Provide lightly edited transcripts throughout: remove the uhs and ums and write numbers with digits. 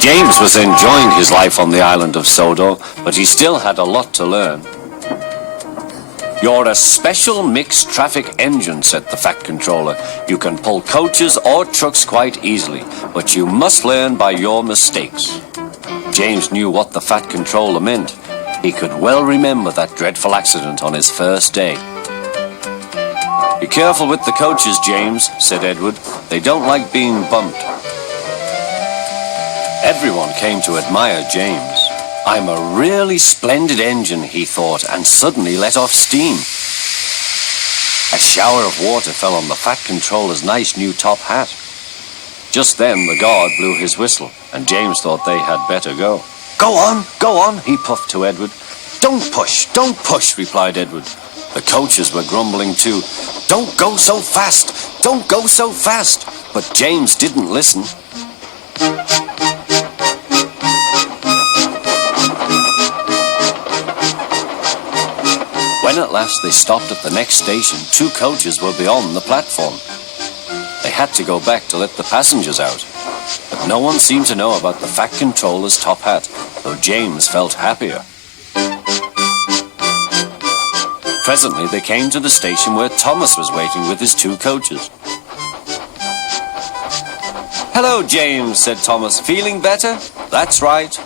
James was enjoying his life on the island of Sodor, but he still had a lot to learn. "You're a special mixed traffic engine," said the Fat Controller. "You can pull coaches or trucks quite easily, but you must learn by your mistakes." James knew what the Fat Controller meant. He could well remember that dreadful accident on his first day. "Be careful with the coaches, James," said Edward. "They don't like being bumped." Everyone came to admire James. "I'm a really splendid engine," he thought, and suddenly let off steam. A shower of water fell on the Fat Controller's nice new top hat. Just then the guard blew his whistle, and James thought they had better go. Go on," he puffed to Edward. Don't push," replied Edward. The coaches were grumbling too. Don't go so fast. But James didn't listen. When at last they stopped at the next station, 2 coaches were beyond the platform. They had to go back to let the passengers out. But no one seemed to know about the Fat Controller's top hat, though James felt happier. Presently they came to the station where Thomas was waiting with his 2 coaches. "Hello, James," said Thomas. "Feeling better?" "That's right."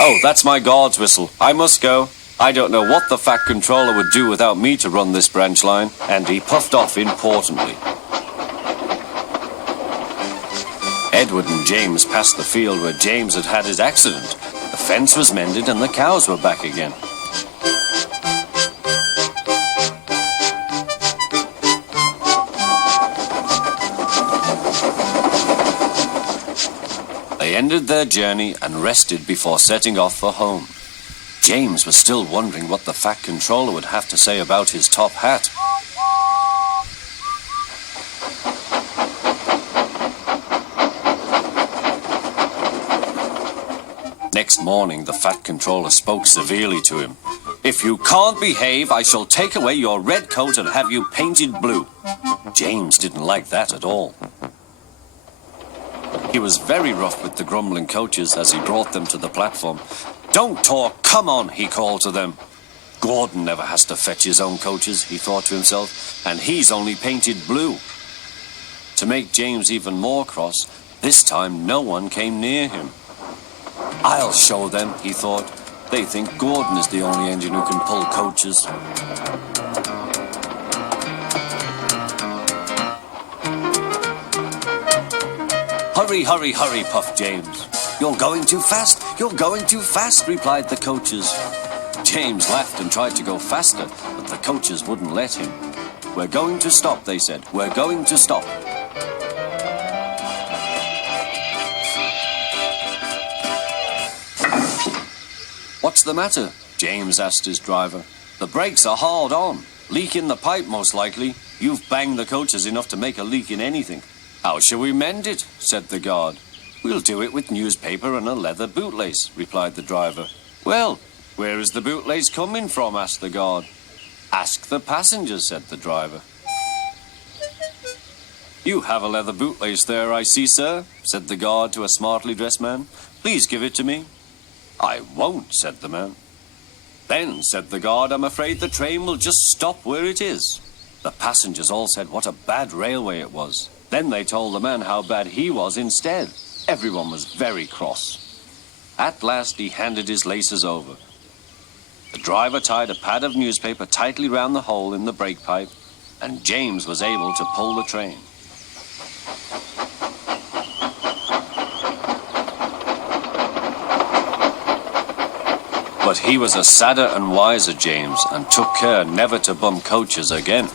"Oh, that's my guard's whistle. I must go. I don't know what the Fat Controller would do without me to run this branch line," and he puffed off importantly. Edward and James passed the field where James had had his accident. The fence was mended and the cows were back again. They ended their journey and rested before setting off for home. James was still wondering what the Fat Controller would have to say about his top hat. Next morning, the Fat Controller spoke severely to him. "If you can't behave, I shall take away your red coat and have you painted blue." James didn't like that at all. He was very rough with the grumbling coaches as he brought them to the platform. "Don't talk, come on," he called to them. "Gordon never has to fetch his own coaches," he thought to himself, "and he's only painted blue." To make James even more cross, this time no one came near him. "I'll show them," he thought. "They think Gordon is the only engine who can pull coaches." Hurry, puffed James. You're going too fast, replied the coaches. James laughed and tried to go faster, but the coaches wouldn't let him. "We're going to stop," they said. "We're going to stop." "What's the matter?" James asked his driver. "The brakes are hard on. Leak in the pipe, most likely. You've banged the coaches enough to make a leak in anything." "How shall we mend it?" said the guard. "We'll do it with newspaper and a leather bootlace," replied the driver. "Well, where is the bootlace coming from?" asked the guard. "Ask the passengers," said the driver. "You have a leather bootlace there, I see, sir," said the guard to a smartly dressed man. "Please give it to me." "I won't," said the man. "Then," said the guard, "I'm afraid the train will just stop where it is." The passengers all said what a bad railway it was. Then they told the man how bad he was instead. Everyone was very cross. At last he handed his laces over. The driver tied a pad of newspaper tightly round the hole in the brake pipe, and James was able to pull the train. But he was a sadder and wiser James, and took care never to bump coaches again.